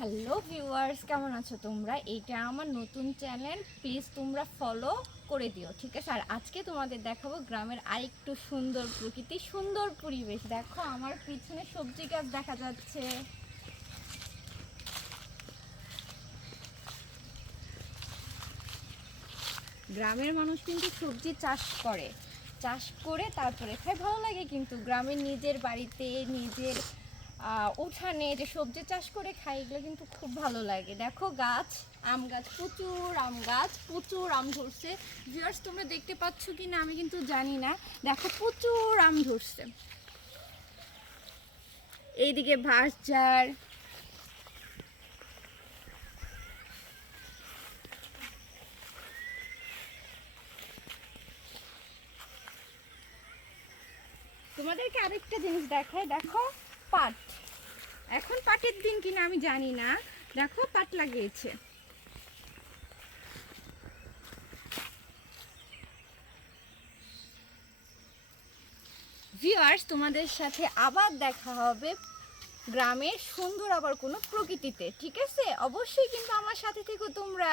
Hello viewers, কেমন আছো তোমরা? এইটা আমার নতুন চ্যানেল, প্লিজ তোমরা ফলো করে দিও, ঠিক আছে? আর আজকে তোমাদের দেখাবো গ্রামের আরেকটু সুন্দর প্রকৃতি, সুন্দর পরিবেশ। দেখো আমার পিছনে সবজি গাছ দেখা যাচ্ছে। গ্রামের মানুষ কিন্তু সবজি চাষ করে তারপরে খায়, ভালো লাগে। কিন্তু গ্রামের নিজের বাড়িতে নিজের উঠানে যে সবজি চাষ করে খাই, এগুলো কিন্তু খুব ভালো লাগে। দেখো আম গাছ, প্রচুর আম ধরছে। ভিউয়ার্স, তোমরা দেখতে পাচ্ছ কি না আমি কিন্তু জানি না। দেখো প্রচুর আম ধরছে। এইদিকে বাঁশঝাড়। তোমাদেরকে আরেকটা জিনিস দেখায়, দেখো পাট। এখন পাটের দিন কিনা আমি জানি না। দেখো পাট লাগিয়েছে। ভিউয়ার্স, তোমাদের সাথে আবার দেখা হবে গ্রামের সুন্দর আবার কোনো প্রকৃতিতে, ঠিক আছে? অবশ্যই কিন্তু আমার সাথে থেকো তোমরা।